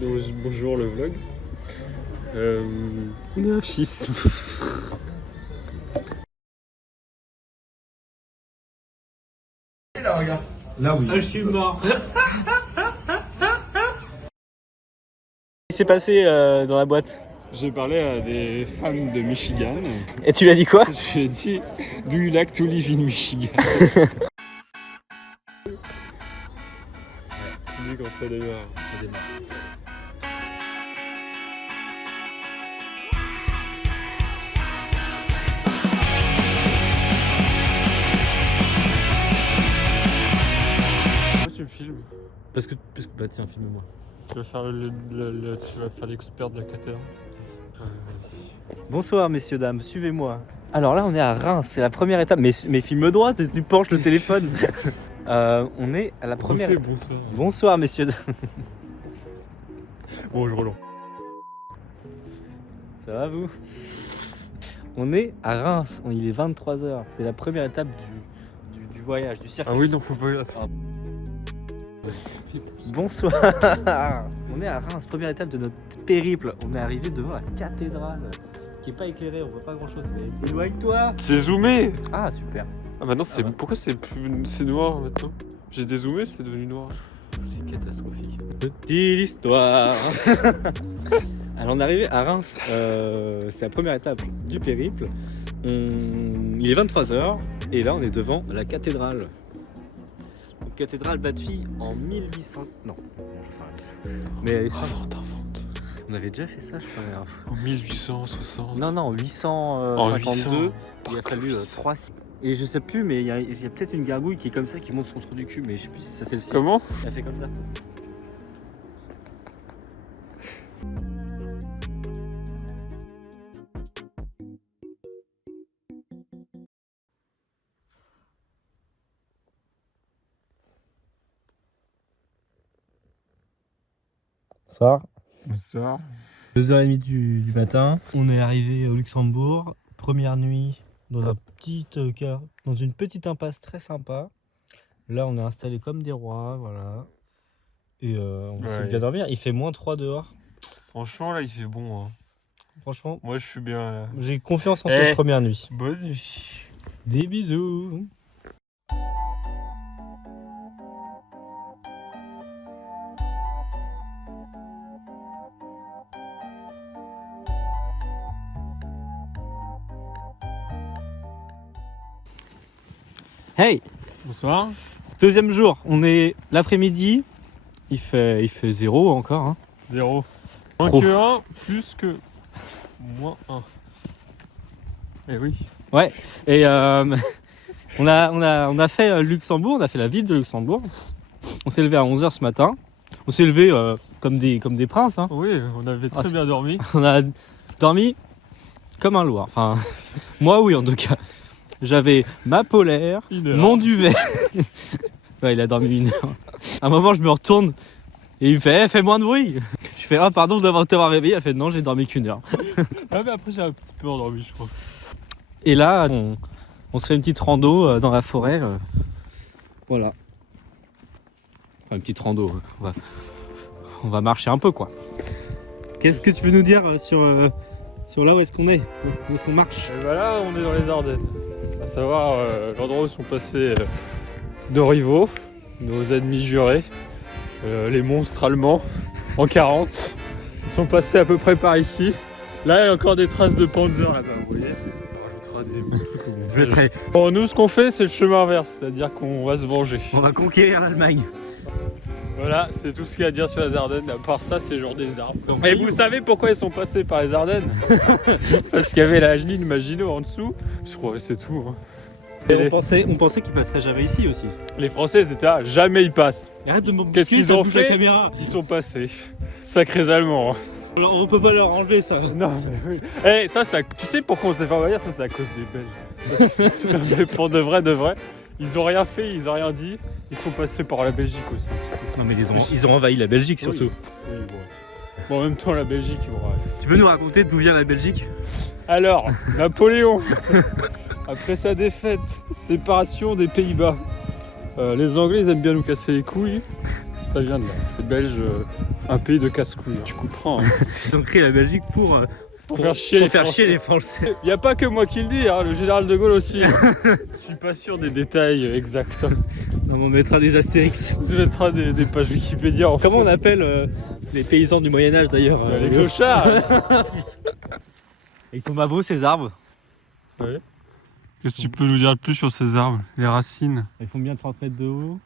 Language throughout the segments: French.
Donc, bonjour le vlog. On est à 6. Là, regarde. Là, oui. Ah, je suis mort. Qu'est-ce qui s'est passé dans la boîte? J'ai parlé à des fans de Michigan. Et tu l'as dit quoi? Je lui ai dit Do you like to live in Michigan? Tu dis quand ça démarre. Ça démarre. Pourquoi tu me filmes? Parce que bah tiens, filme-moi. Tu vas faire l'expert de la cathédrale. Vas-y. Bonsoir messieurs, dames, suivez-moi. Alors là on est à Reims, c'est la première étape. Mais filme droit, tu penches le téléphone. On est à la première étape. Bonsoir. Bonsoir messieurs, dames. Bonjour Roland. Ça va vous? On est à Reims, il est 23h. C'est la première étape du voyage, du circuit. Ah oui, non, faut pas. Attends. Bonsoir. On est à Reims, première étape de notre périple. On est arrivé devant la cathédrale, qui est pas éclairée, on voit pas grand chose. Mais éloigne-toi. C'est zoomé. Ah super. Ah maintenant c'est. Ah bah. Pourquoi c'est noir maintenant? J'ai dézoomé, c'est devenu noir. C'est catastrophique. Petite histoire. Alors on est arrivé à Reims, c'est la première étape du périple. Il est 23h et là on est devant la cathédrale. Donc, cathédrale bâtie en 1800... Non, mais ça, on avait déjà fait ça je crois. En 1860. Non, 852, En 800, il a fallu 3... Et je sais plus, mais il y a peut-être une gargouille qui est comme ça, qui monte son trou du cul, mais je sais plus si c'est celle-ci. Comment? Elle fait comme ça. Bonsoir. Bonsoir. 2h30 du matin. On est arrivé au Luxembourg. Première nuit dans dans une petite impasse très sympa. Là, on est installé comme des rois, voilà. Et on va essayer de bien dormir. Il fait -3 dehors. Franchement, là, il fait bon. Hein. Franchement, Moi, je suis bien là. j'ai confiance en cette première nuit. Bonne nuit. Des bisous. Hey! Bonsoir. Deuxième jour, on est l'après-midi. Il fait 0 encore. Hein. 0. Moins Trop. que 1, plus que moins 1. Eh oui. Et on a fait Luxembourg, on a fait la ville de Luxembourg. On s'est levé à 11h ce matin. On s'est levé comme des princes. Hein. Oui, on avait très c'est- bien dormi. On a dormi comme un loir. Enfin, moi oui en tout cas. J'avais ma polaire, 1 heure. mon duvet. Ouais, il a dormi 1 heure. À un moment, je me retourne et il me fait fais moins de bruit. Je fais pardon d'avoir t'avoir réveillé. Elle fait non, j'ai dormi qu'1 heure. Ah, mais après, j'ai un petit peu endormi, je crois. Et là, on se fait une petite rando dans la forêt. Voilà. Enfin, une petite rando. On va marcher un peu, quoi. Qu'est-ce que tu peux nous dire sur là où est-ce qu'on est? Où est-ce qu'on marche? Et voilà, on est dans les Ardennes. À savoir l'endroit où sont passés nos rivaux, nos ennemis jurés, les monstres allemands en 40. Ils sont passés à peu près par ici. Là, il y a encore des traces de Panzer là-bas, vous voyez. On rajoutera des trucs au montage. Bon, nous, ce qu'on fait, c'est le chemin inverse, c'est-à-dire qu'on va se venger. On va conquérir l'Allemagne. Voilà, c'est tout ce qu'il y a à dire sur les Ardennes. À part ça, c'est genre des arbres. Et vous savez pourquoi ils sont passés par les Ardennes? Parce qu'il y avait la ligne Maginot en dessous. Je crois que c'est tout. Hein. On pensait qu'ils passeraient jamais ici aussi. Les Français, ils étaient là, jamais ils passent. Arrête de me Qu'est-ce qu'ils ça ont bouge la fait? caméra. Ils sont passés. Sacrés Allemands. Hein. Alors, on peut pas leur enlever ça. Non, mais oui. Eh, ça, tu sais pourquoi on s'est fait envahir? Ça, c'est à cause des Belges. Non, mais pour de vrai, ils ont rien fait, ils ont rien dit. Ils sont passés par la Belgique aussi. Non mais ils ont envahi la Belgique surtout. Oui, bon, en même temps, la Belgique, bon, ouais. Tu peux nous raconter d'où vient la Belgique? Alors, Napoléon, après sa défaite, séparation des Pays-Bas. Les Anglais, ils aiment bien nous casser les couilles. Ça vient de là. Les Belges, un pays de casse-couilles. Tu comprends. Hein. Ils ont créé la Belgique pour faire chier les Français. les Français. Il n'y a pas que moi qui le dis, hein, le général de Gaulle aussi. Je suis pas sûr des détails exacts. Non, on mettra des astérix. On mettra des pages Wikipédia. Comment on appelle les paysans du Moyen-Âge d'ailleurs les clochards. Ils sont pas beaux ces arbres. Ouais. Qu'est-ce que tu peux nous dire de plus sur ces arbres? Les racines. Ils font bien 30 mètres de haut.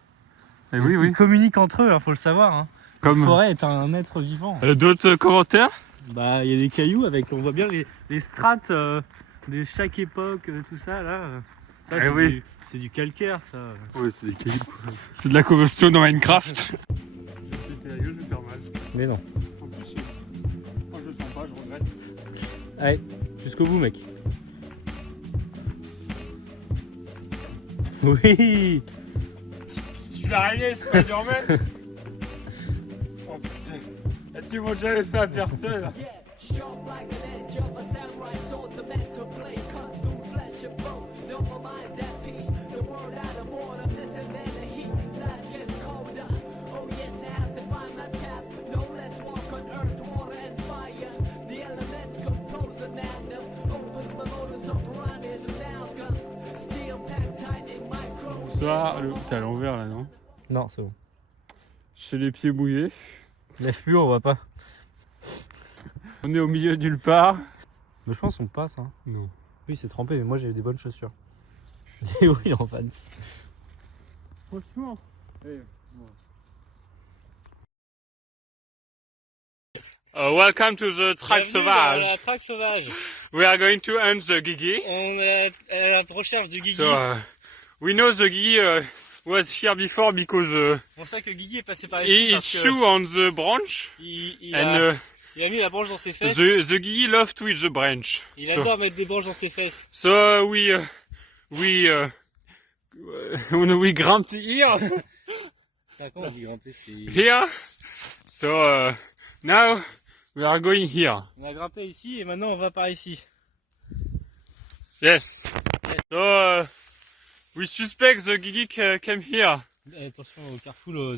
Eh oui, Ils communiquent entre eux, faut le savoir. Hein. Comme... La forêt est un être vivant. D'autres commentaires? Bah, il y a des cailloux avec, on voit bien les strates de chaque époque, tout ça là. Ça, c'est du calcaire, ça. Oui, c'est des cailloux. C'est de la cobblestone dans Minecraft. C'était sérieux, je vais faire mal. Mais non. En plus, moi je le sens pas, je regrette. Allez, jusqu'au bout, mec. Oui. Je suis l'araignée, Spider-Man. Oh putain. As-tu déjà laissé à personne? Bonsoir, t'es à l'envers là, non? Non, c'est bon. J'ai les pieds mouillés. Lève plus, on voit pas. On est au milieu de nulle part. Mais je pense qu'on passe. Hein. Non. Oui, c'est trempé, mais moi j'ai des bonnes chaussures. Léo, il est en Vans. Franchement. Welcome to the Track Sauvage. La traque sauvage. We are going to hunt the Gigi. On est à la recherche du Guigui. So, we know the Gigi was here before because c'est pour ça que Guigui est passé par ici. he chew on the branch. Il And a mis la branche dans ses fesses. the Gigi love to eat the branch. Il adore mettre des branches dans ses fesses. So we grimped here. Comment on dit grimper, Here. So now we are going here. On a grimpé ici et maintenant on va par ici. Yes. So we suspect the Gigi came here. Attention au carrefour.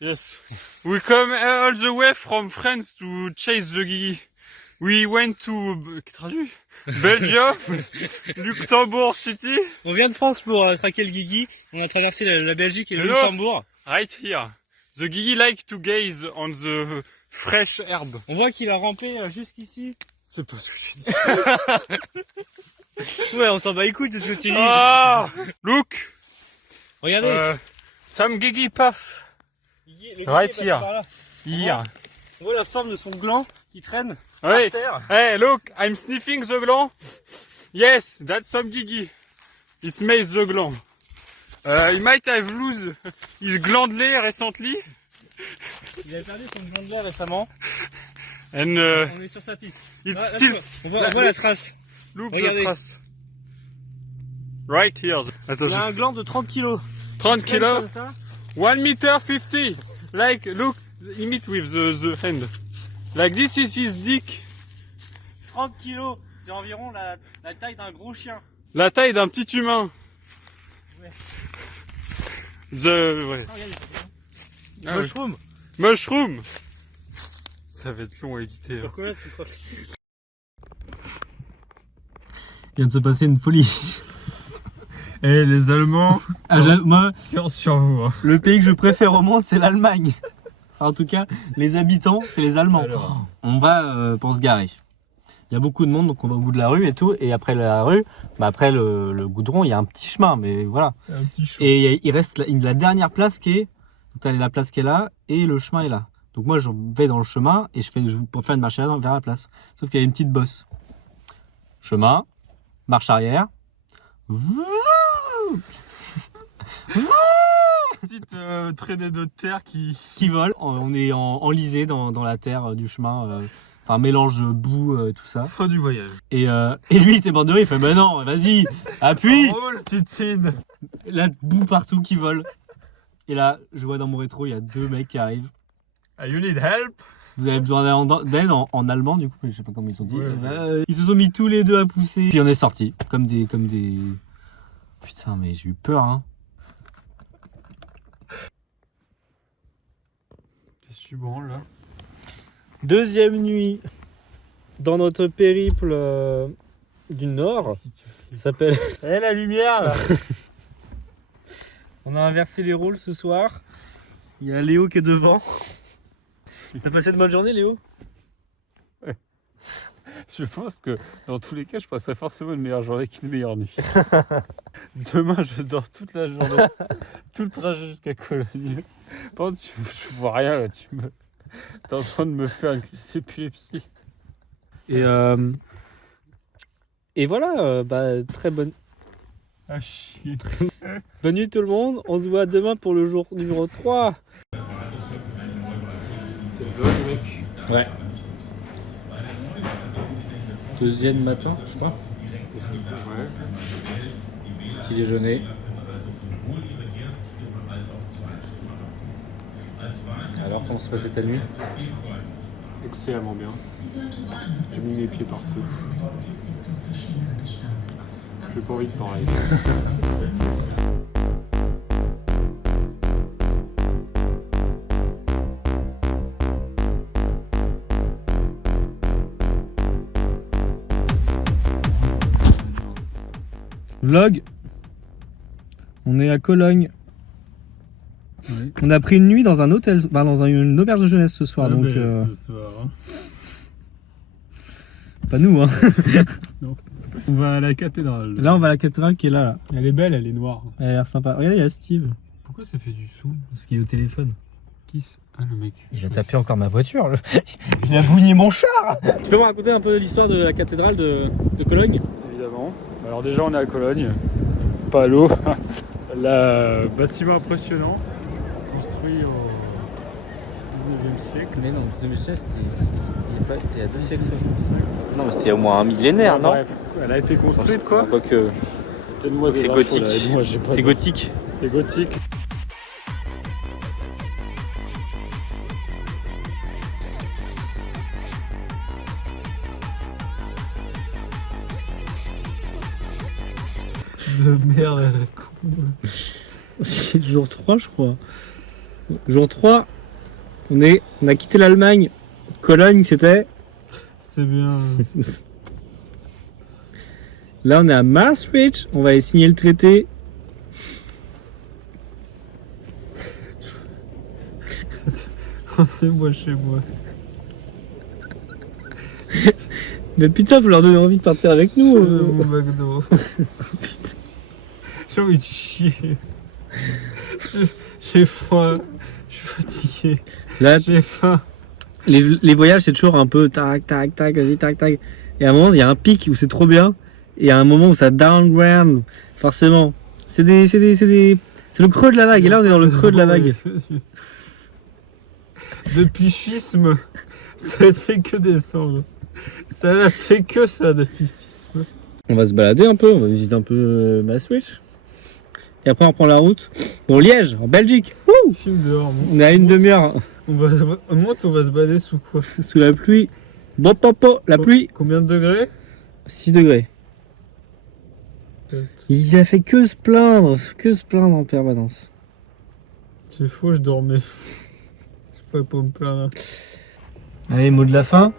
Yes. We come all the way from France to chase the Gigi. We went to traduit Belgium, Luxembourg City. On vient de France pour traquer le Guigui. On a traversé la Belgique et le Luxembourg. Right here. The Gigi like to gaze on the fresh herb. On voit qu'il a rampé jusqu'ici. C'est pas ce que j'ai dit. Ouais, on s'en bat les couilles de ce que tu dis. Ah, look. Regardez. Some Gigi puff. Le Right Guigui est passé here. par là. Here. On voit la forme de son gland qui traîne Wait. par terre. Hey, look, I'm sniffing the gland. Yes, that's some Gigi. It smells the gland. He might have lost his glandley recently. Il a perdu son gland récemment. And On est sur sa piste. it's Là, still. on voit la trace. Look Regardez. the trace. Right here. Il a un gland de 30 kilos. 30 kilos. Comme ça. 1 meter 50. Like, look, imite with the hand. Like this is his dick. 30 kilos. C'est environ la taille d'un gros chien. La taille d'un petit humain. Ouais. Ouais. Ah, regarde, Ah, mushroom. Mushroom. Ça va être long à éditer. Sur combien tu crois? Il vient de se passer une folie. Eh les Allemands, Moi, confiance sur vous. Hein. le pays que je préfère au monde, c'est l'Allemagne. Enfin, en tout cas, les habitants, c'est les Allemands. Alors. On va pour se garer. Il y a beaucoup de monde, donc on va au bout de la rue et tout. Et après la rue, après le goudron, il y a un petit chemin, mais voilà. Un petit chaud. Et il reste la dernière place qui est. Donc, t'as la place qui est là et le chemin est là. Donc moi, je vais dans le chemin et pour faire une marche arrière vers la place. Sauf qu'il y a une petite bosse. Chemin, marche arrière. Petite traînée de terre qui Vole. On est enlisé dans la terre du chemin. Enfin, mélange de boue, tout ça. fin du voyage. Et lui, il était mort de rire. Il fait, mais non, vas-y, appuie. Roule, Titine. La boue partout qui vole. Et là, je vois dans mon rétro, il y a deux mecs qui arrivent. You need help. Vous avez besoin d'aide en allemand, du coup, mais je sais pas comment ils sont dit. Ouais. Ils se sont mis tous les deux à pousser. Puis on est sortis, comme des... Putain, mais j'ai eu peur, hein. Tu branles là. Deuxième nuit dans notre périple du Nord. Ça s'appelle... Eh la lumière là. On a inversé les rôles ce soir. Il y a Léo qui est devant. T'as passé une bonne journée, Léo? Je pense que dans tous les cas, je passerai forcément une meilleure journée qu'une meilleure nuit. Demain, je dors toute la journée, tout le trajet jusqu'à Cologne. Par contre, je vois rien là. T'es en train de me faire une crise d'épilepsie. Et voilà, très bonne... Ah chier. Bonne nuit tout le monde. On se voit demain pour le jour numéro 3. Ouais. Deuxième matin, je crois. Ouais. Petit déjeuner. Alors, comment s'est passée ta nuit? Excellemment bien. J'ai mis mes pieds partout. J'ai pas envie de parler. Vlog. On est à Cologne. Ouais. On a pris une nuit dans un hôtel, enfin dans une auberge de jeunesse ce soir. Donc, ce soir, hein. pas nous, hein. On va à la cathédrale. Là, on va à la cathédrale qui est là. Elle est belle, elle est noire. Elle a l'air sympa. Regardez, il y a Steve. Pourquoi ça fait du son? Parce qu'il est au téléphone. Ah le mec. Il a tapé encore ma voiture. Il a bougné mon char. Tu peux me raconter un peu l'histoire de la cathédrale de Cologne? Évidemment. Alors déjà on est à Cologne, pas à l'eau. Le bâtiment impressionnant, construit au 19e siècle. Mais non, le 19e siècle, c'était il y a 2 siècles. Non, mais c'était au moins un millénaire, non? Bref, elle a été construite quoi. Quoique, Donne-moi des c'est infos, gothique. là, aide-moi, j'ai pas C'est de- gothique. C'est gothique. De merde. Jour 3, je crois. Jour 3, on a quitté l'Allemagne. Cologne, c'était. C'était bien. Là, on est à Maastricht. On va aller signer le traité. Rentrez-moi chez moi. Mais putain, faut leur donner envie de partir avec nous. Mon McDo. J'ai envie de chier. J'ai froid. Je suis fatigué. Là, J'ai faim. les voyages, c'est toujours un peu tac, tac, tac, vas-y, tac, tac. Et à un moment, il y a un pic où c'est trop bien. Et à un moment où ça downground. Forcément. C'est le creux de la vague. Et là, on est dans le creux de la vague. Depuis schisme, ça ne fait que descendre. Ça n'a fait que ça depuis schisme. On va se balader un peu. On va visiter un peu Maastricht. Et après, on reprend la route pour Liège, en Belgique. Wouh! Film dehors, monte. On est à une demi-heure On monte, on va se balader sous quoi? sous la pluie. Bon, popo, la pluie. Combien de degrés? 6 degrés. Il a fait que se plaindre en permanence. C'est faux, je dormais. Je pouvais pas me plaindre. Allez, mot de la fin.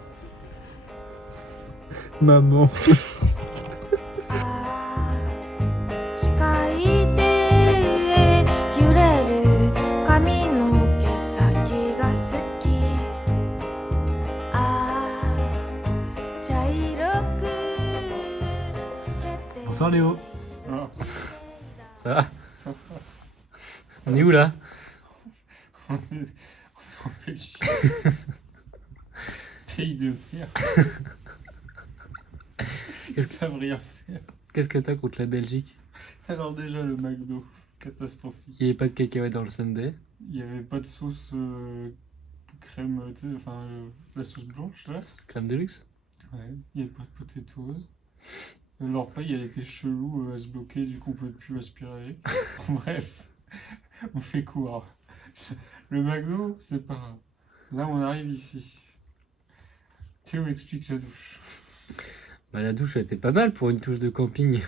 Maman. 視界で揺れる髪の毛先が好き茶色く透けて Bonsoir Léo. Ah, Ça va? ça va. On est où là? On est en Belgique. Pays de fer. Ils savent rien faire. Qu'est-ce que t'as contre la Belgique? Alors déjà le McDo, catastrophique. Il n'y avait pas de cacahuètes dans le sundae. Il n'y avait pas de sauce crème, tu sais, enfin la sauce blanche là. Crème de luxe. Ouais, il n'y avait pas de potatoes. Leur paille elle était chelou, elle se bloquait, du coup on pouvait plus aspirer. Bref, on fait court. Le McDo, c'est pas grave. Là on arrive ici. Théo m'explique la douche. Bah la douche elle était pas mal pour une touche de camping.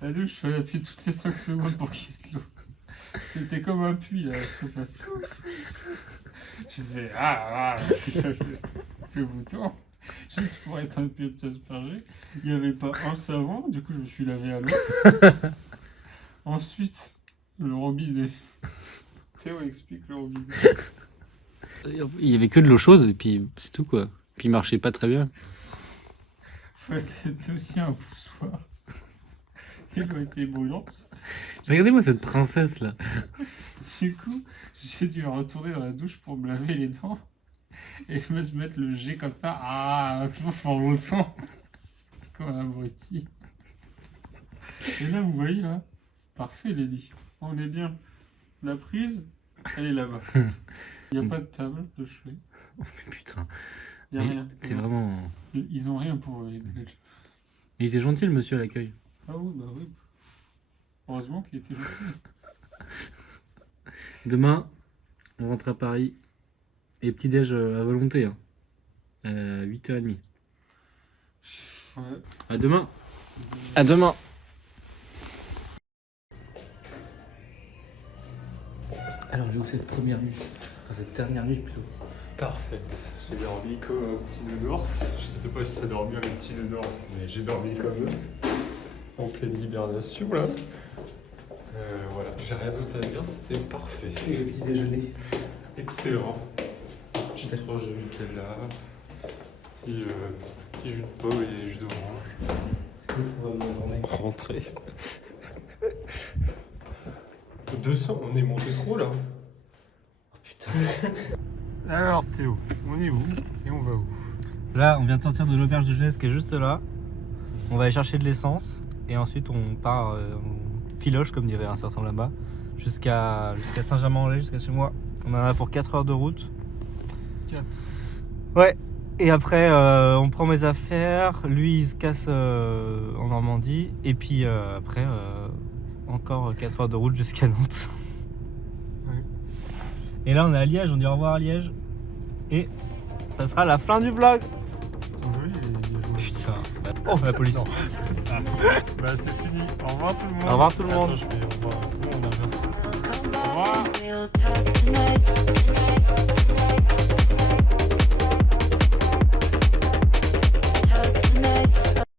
La douche, il fallait appuyer toutes les 5 secondes pour qu'il y ait de l'eau. C'était comme un puits là. Je disais le bouton, juste pour être un peu aspergé. Il n'y avait pas un savon, du coup je me suis lavé à l'eau. Ensuite, le robinet. Théo explique le robinet. Il y avait que de l'eau chaude et puis c'est tout quoi. Puis il marchait pas très bien. Ouais, c'était aussi un poussoir. Et l'eau était brûlante. Regardez-moi cette princesse là. Du coup, j'ai dû retourner dans la douche pour me laver les dents. Et me se mettre le jet comme ça. Ah, en fond. Comme un abruti. Et là, vous voyez là. Parfait, les lits. On est bien. La prise, elle est là-bas. Il n'y a pas de table de chevet. Putain. Il n'y a Mais rien. c'est vraiment. Ils ont rien pour les Belges. Il était gentil le monsieur à l'accueil. Ah oui, bah oui. Heureusement qu'il était gentil. Demain, on rentre à Paris. Et petit déj à volonté. Hein. 8h30. Ouais. À demain. À demain. Alors, où cette première nuit? Enfin, cette dernière nuit plutôt. Parfaite. J'ai dormi comme un petit nounours. Je sais pas si ça dort bien les petits nounours, mais j'ai dormi comme eux. En pleine hibernation là. Voilà, j'ai rien d'autre à dire, c'était parfait. Et le petit déjeuner. Excellent. Petit tranche de Nutella, petit jus de pomme et jus d'orange. C'est cool pour ma journée. Rentrée. 200, on est monté trop là. Oh putain. Alors Théo, on est où et on va où? Là, on vient de sortir de l'auberge de jeunesse qui est juste là. On va aller chercher de l'essence et ensuite on part, on filoche comme dirait un certain là-bas, jusqu'à Saint-Germain-en-Laye, jusqu'à chez moi. On en a pour 4 heures de route. 4. Ouais. Et après, on prend mes affaires. Lui, il se casse en Normandie. Et puis après, encore 4 heures de route jusqu'à Nantes. Ouais. Et là, on est à Liège. On dit au revoir à Liège. Et ça sera la fin du vlog. Joli les joueurs. Putain. Oh, la police. Bah c'est fini. Au revoir tout le monde. Au revoir tout le monde. Attends, je vais. Au revoir. Comment on inverse?